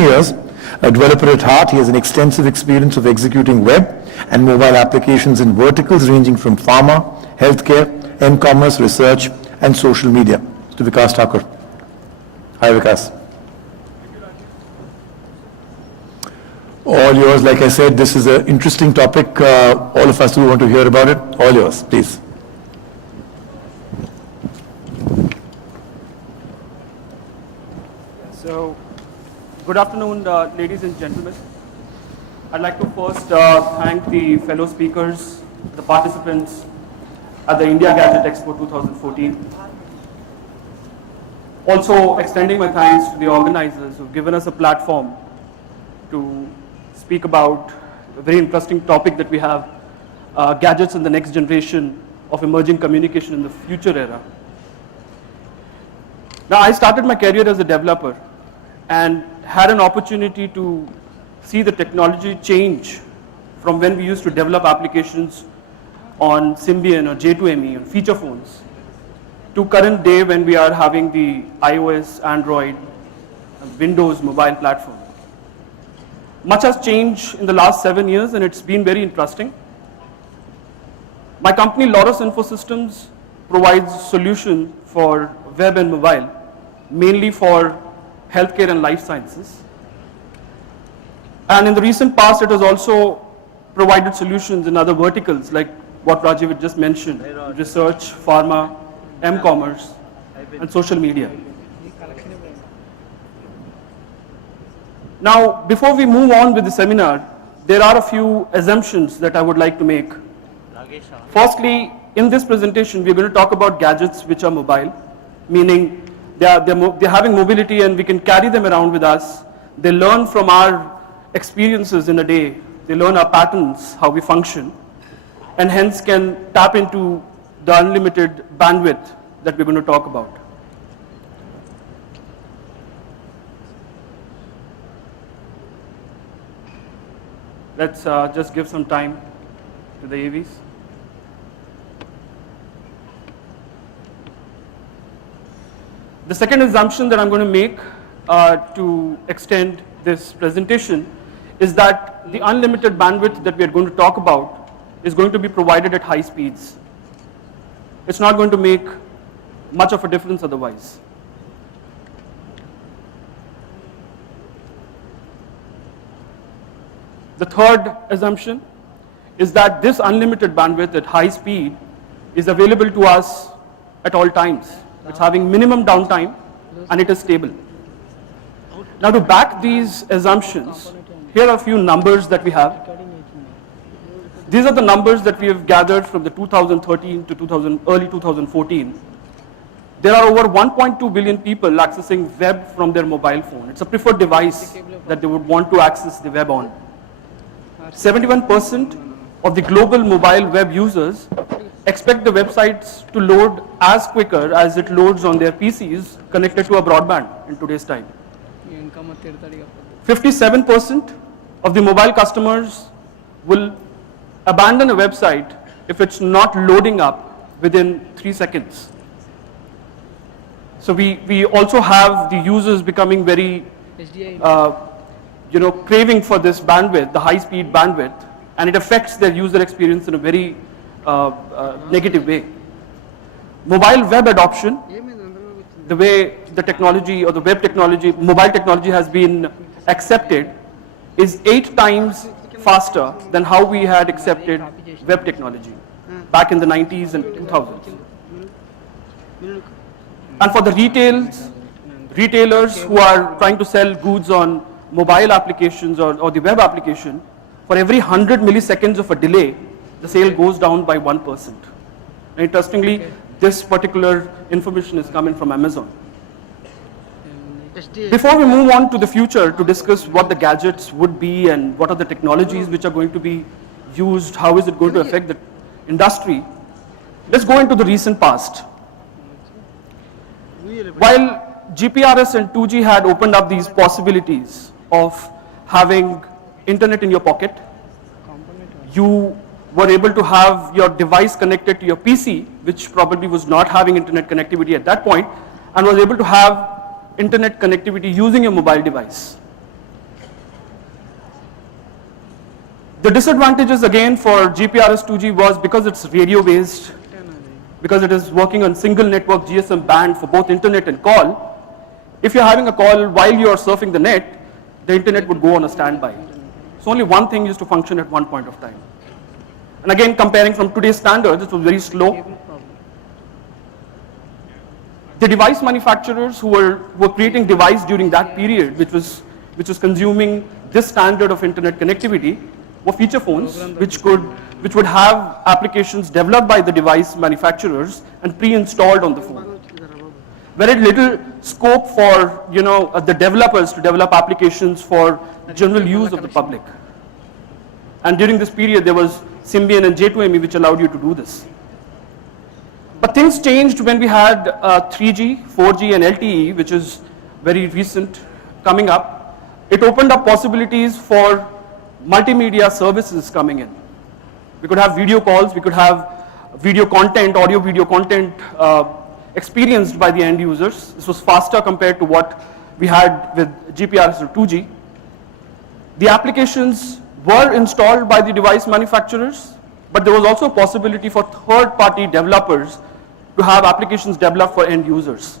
15 years, a developer at heart, he has an extensive experience of executing web and mobile applications in verticals ranging from pharma, healthcare, m-commerce, research, and social media. To Vikas Thakur. Hi, Vikas. All yours. Like I said, this is an interesting topic. All of us who want to hear about it. All yours, please. So, good afternoon, ladies and gentlemen. I'd like to first thank the fellow speakers, the participants at the India Gadget Expo 2014. Also extending my thanks to the organizers who've given us a platform to speak about a very interesting topic that we have, gadgets in the next generation of emerging communication in the future era. Now, I started my career as a developer and had an opportunity to see the technology change from when we used to develop applications on Symbian or J2ME on feature phones to current day when we are having the iOS, Android, Windows mobile platform. Much has changed in the last 7 years and it's been very interesting. My company Laurus Infosystems provides solution for web and mobile, mainly for healthcare and life sciences. And in the recent past, it has also provided solutions in other verticals like what Rajiv had just mentioned, research, pharma, m-commerce, and social media. Now, before we move on with the seminar, there are a few assumptions that I would like to make. Firstly, in this presentation, we're going to talk about gadgets which are mobile, meaning they're having mobility and we can carry them around with us. They learn from our experiences in a day. They learn our patterns, how we function, and hence can tap into the unlimited bandwidth that we're going to talk about. Let's just give some time to the AVs. The second assumption that I'm going to make to extend this presentation is that the unlimited bandwidth that we are going to talk about is going to be provided at high speeds. It's not going to make much of a difference otherwise. The third assumption is that this unlimited bandwidth at high speed is available to us at all times. It's having minimum downtime and it is stable. Now, to back these assumptions, here are a few numbers that we have. These are the numbers that we have gathered from the 2013 to early 2014. There are over 1.2 billion people accessing web from their mobile phone. It's a preferred device that they would want to access the web on. 71% of the global mobile web users expect the websites to load as quicker as it loads on their PCs connected to a broadband in today's time. 57% of the mobile customers will abandon a website if it's not loading up within 3 seconds. So we also have the users becoming very craving for this bandwidth, the high-speed bandwidth, and it affects their user experience in a very negative way. Mobile web adoption, the way the technology or the web technology, mobile technology has been accepted is 8 times faster than how we had accepted web technology back in the 90s and 2000s. And for the retailers who are trying to sell goods on mobile applications or the web application, for every 100 milliseconds of a delay, the sale goes down by 1%. And interestingly, this particular information is coming from Amazon. Before we move on to the future to discuss what the gadgets would be and what are the technologies which are going to be used, how is it going to affect the industry, let's go into the recent past. While GPRS and 2G had opened up these possibilities of having internet in your pocket, you were able to have your device connected to your PC, which probably was not having internet connectivity at that point, and was able to have internet connectivity using a mobile device. The disadvantages again for GPRS 2G was because it's radio based, because it is working on single network GSM band for both internet and call. If you're having a call while you're surfing the net, the internet would go on a standby. So only one thing used to function at one point of time. And again, comparing from today's standards, it was very slow. The device manufacturers who were creating device during that period, which was consuming this standard of internet connectivity, were feature phones, which would have applications developed by the device manufacturers and pre-installed on the phone. Very little scope for the developers to develop applications for general use of the public. And during this period, there was Symbian and J2ME which allowed you to do this. But things changed when we had 3G, 4G and LTE, which is very recent, coming up. It opened up possibilities for multimedia services coming in. We could have video calls, we could have video content, audio video content experienced by the end users. This was faster compared to what we had with GPRS or 2G. The applications were installed by the device manufacturers, but there was also a possibility for third-party developers to have applications developed for end users.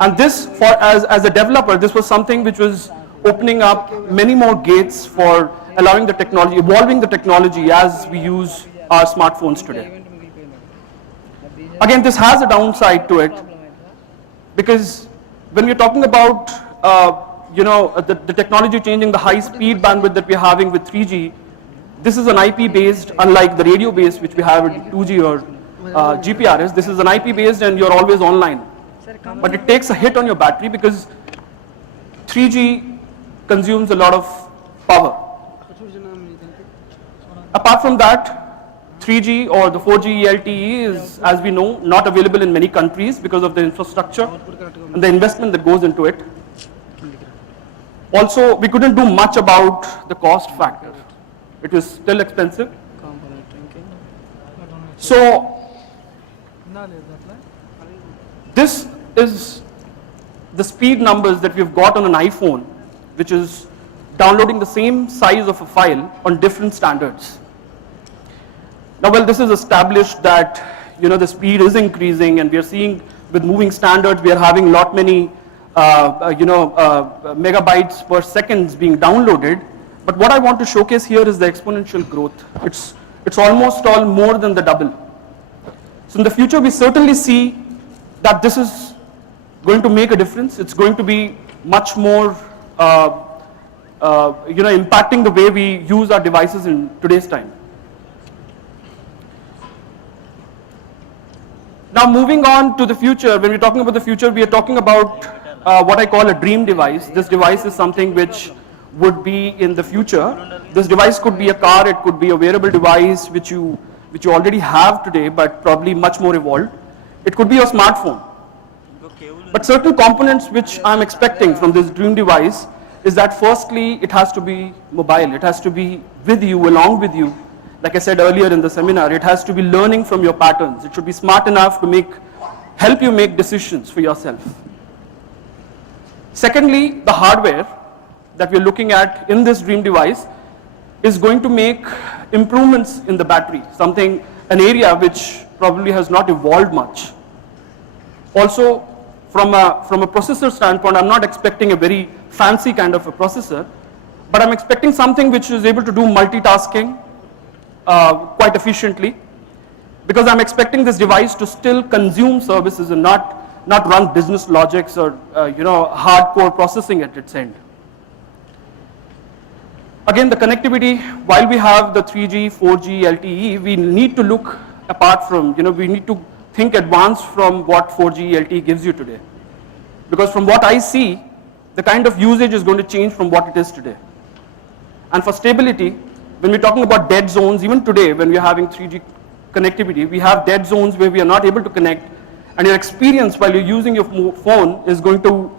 And this, as a developer, this was something which was opening up many more gates for allowing the technology, evolving the technology as we use our smartphones today. Again, this has a downside to it, because when we're talking about the technology changing, the high speed bandwidth that we're having with 3G, this is an IP based, unlike the radio based which we have in 2G or GPRS. This is an IP based and you're always online. But it takes a hit on your battery because 3G consumes a lot of power. Apart from that, 3G or the 4G LTE is, as we know, not available in many countries because of the infrastructure and the investment that goes into it. Also, we couldn't do much about the cost factor. It was still expensive. So, this is the speed numbers that we've got on an iPhone, which is downloading the same size of a file on different standards. Now, well, this is established that the speed is increasing, and we are seeing with moving standards, we are having lot many megabytes per second being downloaded. But what I want to showcase here is the exponential growth. It's almost all more than the double. So in the future, we certainly see that this is going to make a difference. It's going to be much more impacting the way we use our devices in today's time. Now, moving on to the future, when we're talking about the future, we are talking about what I call a dream device. This device is something which would be in the future. This device could be a car, it could be a wearable device which you already have today, but probably much more evolved. It could be a smartphone. But certain components which I'm expecting from this dream device is that firstly, it has to be mobile. It has to be with you, along with you. Like I said earlier in the seminar, it has to be learning from your patterns. It should be smart enough to help you make decisions for yourself. Secondly, the hardware that we're looking at in this dream device is going to make improvements in the battery, an area which probably has not evolved much. Also, from a processor standpoint, I'm not expecting a very fancy kind of a processor, but I'm expecting something which is able to do multitasking quite efficiently, because I'm expecting this device to still consume services and not run business logics or hardcore processing at its end. Again, the connectivity, while we have the 3G, 4G, LTE, we need to look apart from, we need to think advanced from what 4G, LTE gives you today. Because from what I see, the kind of usage is going to change from what it is today. And for stability, when we're talking about dead zones, even today when we're having 3G connectivity, we have dead zones where we are not able to connect, and your experience while you're using your phone is going to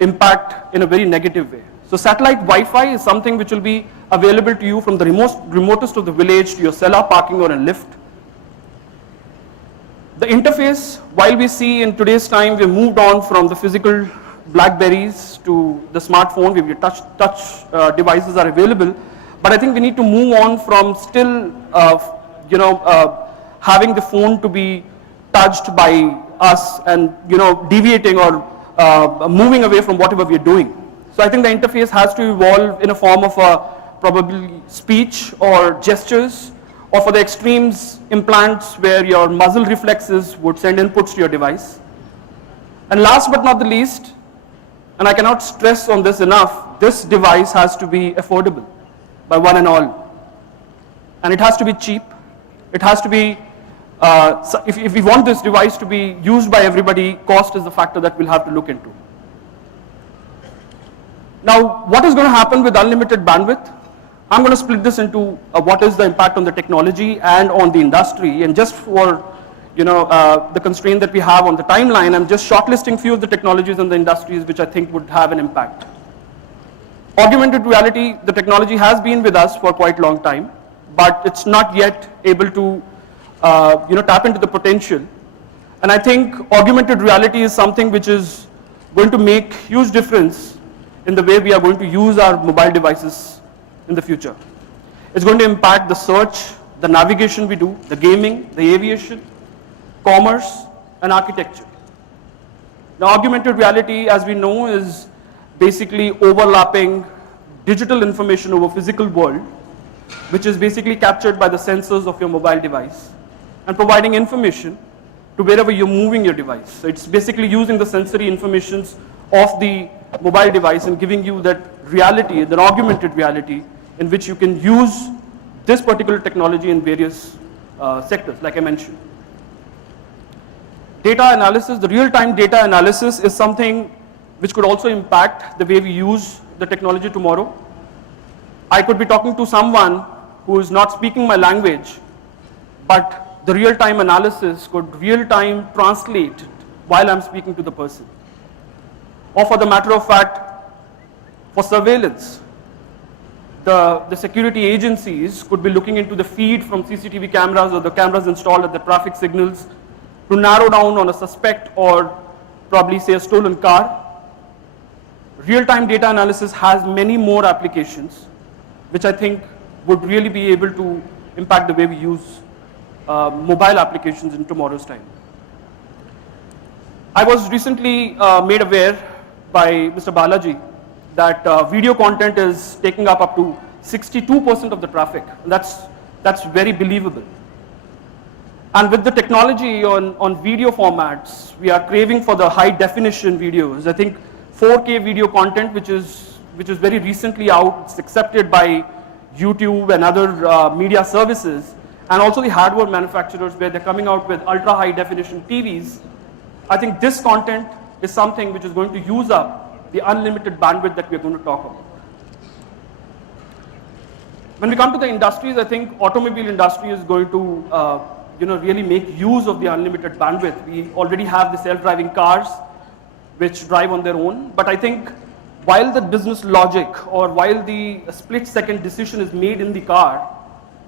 impact in a very negative way. So satellite Wi-Fi is something which will be available to you from the remotest of the village to your cellar, parking or a lift. The interface, while we see in today's time, we've moved on from the physical Blackberries to the smartphone, where your touch devices are available. But I think we need to move on from still, having the phone to be touched by us and, deviating or moving away from whatever we are doing. So I think the interface has to evolve in a form of probably speech or gestures, or for the extremes, implants where your muzzle reflexes would send inputs to your device. And last but not the least, and I cannot stress on this enough, this device has to be affordable by one and all. And it has to be cheap. It has to be, if we want this device to be used by everybody, cost is a factor that we'll have to look into. Now, what is going to happen with unlimited bandwidth? I'm going to split this into what is the impact on the technology and on the industry. And just for the constraint that we have on the timeline, I'm just shortlisting few of the technologies and the industries which I think would have an impact. Augmented reality, the technology has been with us for quite a long time, but it's not yet able to tap into the potential. And I think augmented reality is something which is going to make huge difference in the way we are going to use our mobile devices in the future. It's going to impact the search, the navigation we do, the gaming, the aviation, commerce, and architecture. Now, augmented reality, as we know, is basically overlapping digital information over physical world, which is basically captured by the sensors of your mobile device and providing information to wherever you're moving your device. So it's basically using the sensory informations of the mobile device and giving you that reality, that augmented reality, in which you can use this particular technology in various sectors, like I mentioned. Data analysis, the real-time data analysis is something which could also impact the way we use the technology tomorrow. I could be talking to someone who is not speaking my language, but the real-time analysis could real-time translate it while I'm speaking to the person. Or for the matter of fact, for surveillance, the security agencies could be looking into the feed from CCTV cameras or the cameras installed at the traffic signals to narrow down on a suspect or probably say a stolen car. Real-time data analysis has many more applications, which I think would really be able to impact the way we use mobile applications in tomorrow's time. I was recently made aware by Mr. Balaji that video content is taking up to 62% of the traffic. That's very believable. And with the technology on video formats, we are craving for the high definition videos. I think 4K video content, which is very recently out, it's accepted by YouTube and other media services, and also the hardware manufacturers where they're coming out with ultra high definition TVs. I think this content is something which is going to use up the unlimited bandwidth that we're going to talk about. When we come to the industries, I think automobile industry is going to really make use of the unlimited bandwidth. We already have the self-driving cars which drive on their own, but I think while the business logic or while the split-second decision is made in the car,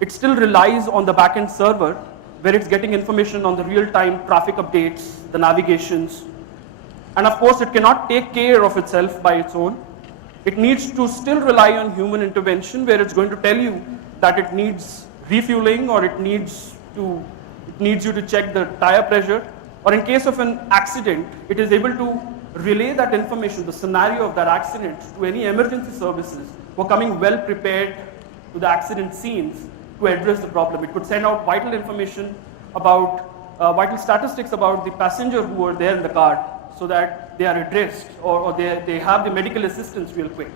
it still relies on the back-end server where it's getting information on the real-time traffic updates, the navigations, and of course it cannot take care of itself by its own. It needs to still rely on human intervention where it's going to tell you that it needs refueling or it needs you to check the tire pressure, or in case of an accident, it is able to relay that information, the scenario of that accident, to any emergency services who are coming well prepared to the accident scenes to address the problem. It could send out vital information about, vital statistics about the passenger who were there in the car so that they are addressed or they have the medical assistance real quick.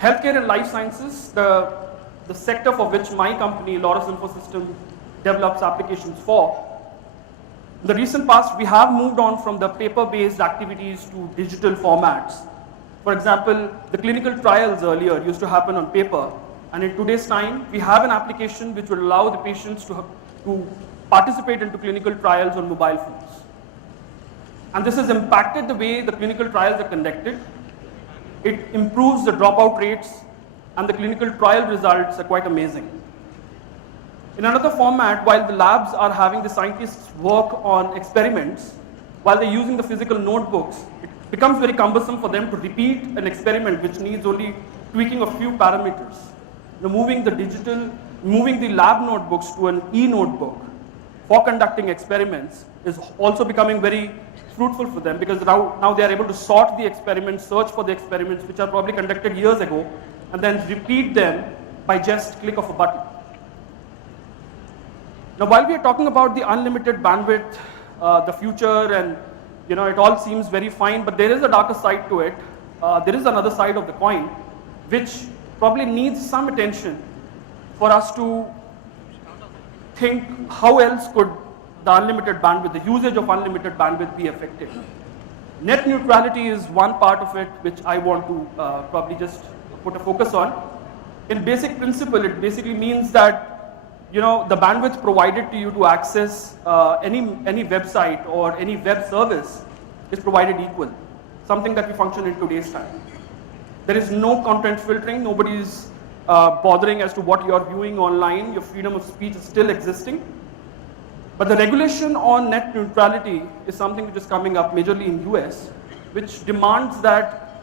Healthcare and life sciences, the sector for which my company, Laurus Infosystem, develops applications for. In the recent past, we have moved on from the paper-based activities to digital formats. For example, the clinical trials earlier used to happen on paper, and in today's time, we have an application which will allow the patients to participate into clinical trials on mobile phones. And this has impacted the way the clinical trials are conducted. It improves the dropout rates, and the clinical trial results are quite amazing. In another format, while the labs are having the scientists work on experiments, while they're using the physical notebooks, it becomes very cumbersome for them to repeat an experiment which needs only tweaking a few parameters, moving the lab notebooks to an e-notebook for conducting experiments is also becoming very fruitful for them, because now they are able to sort the experiments, search for the experiments which are probably conducted years ago, and then repeat them by just click of a button. Now, while we are talking about the unlimited bandwidth, the future, and it all seems very fine, but there is a darker side to it. There is another side of the coin, which probably needs some attention for us to think how else could the unlimited bandwidth, the usage of unlimited bandwidth be affected. Net neutrality is one part of it which I want to probably just put a focus on. In basic principle, it basically means that the bandwidth provided to you to access any website or any web service is provided equal, something that we function in today's time. There is no content filtering, nobody is bothering as to what you are viewing online, your freedom of speech is still existing. But the regulation on net neutrality is something which is coming up majorly in US, which demands that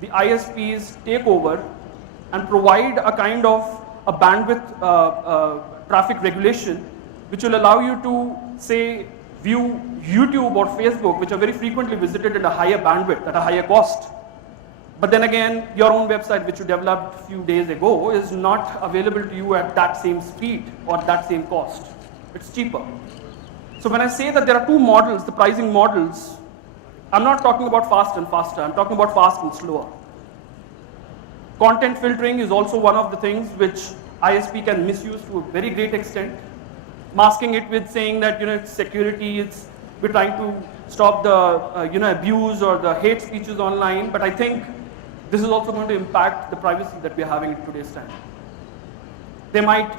the ISPs take over and provide a kind of a bandwidth traffic regulation which will allow you to, say, view YouTube or Facebook, which are very frequently visited at a higher bandwidth, at a higher cost. But then again, your own website, which you developed a few days ago, is not available to you at that same speed or that same cost. It's cheaper. So when I say that there are two models, the pricing models, I'm not talking about fast and faster, I'm talking about fast and slower. Content filtering is also one of the things which ISP can misuse to a very great extent, masking it with saying that it's security, we're trying to stop the abuse or the hate speeches online, but I think this is also going to impact the privacy that we're having in today's time. They might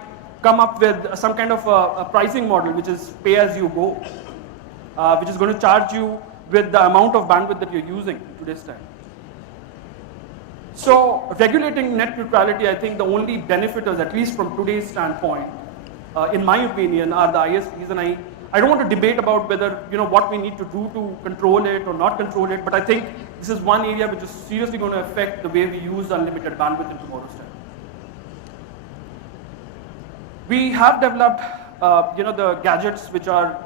come up with some kind of a pricing model which is pay as you go, which is going to charge you with the amount of bandwidth that you're using in today's time. So regulating net neutrality, I think the only benefiters, at least from today's standpoint, in my opinion, are the ISPs, and I don't want to debate about whether what we need to do to control it or not control it, but I think this is one area which is seriously going to affect the way we use unlimited bandwidth in tomorrow's time. We have developed the gadgets which are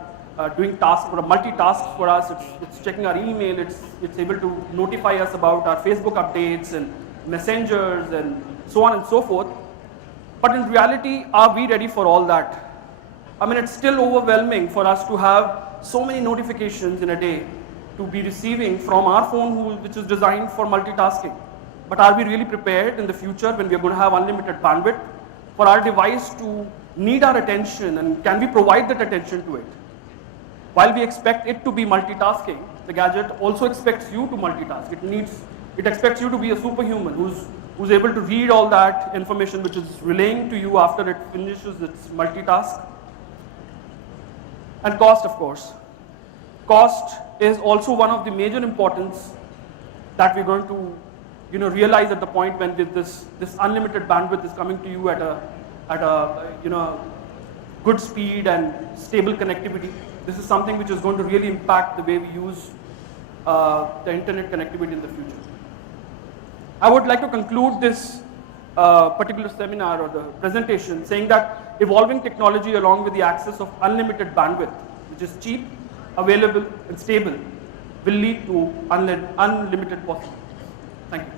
doing tasks or multitask for us. It's checking our email, it's able to notify us about our Facebook updates and messengers and so on and so forth. But in reality, are we ready for all that? I mean, it's still overwhelming for us to have so many notifications in a day to be receiving from our phone, which is designed for multitasking. But are we really prepared in the future when we are going to have unlimited bandwidth for our device to need our attention, and can we provide that attention to it? While we expect it to be multitasking, the gadget also expects you to multitask. It expects you to be a superhuman who's able to read all that information which is relaying to you after it finishes its multitask. And cost, of course. Cost is also one of the major importance that we're going to realize at the point when this unlimited bandwidth is coming to you at a good speed and stable connectivity. This is something which is going to really impact the way we use the internet connectivity in the future. I would like to conclude this particular seminar or the presentation saying that evolving technology along with the access of unlimited bandwidth, which is cheap, available and stable, will lead to unlimited possibilities. Thank you.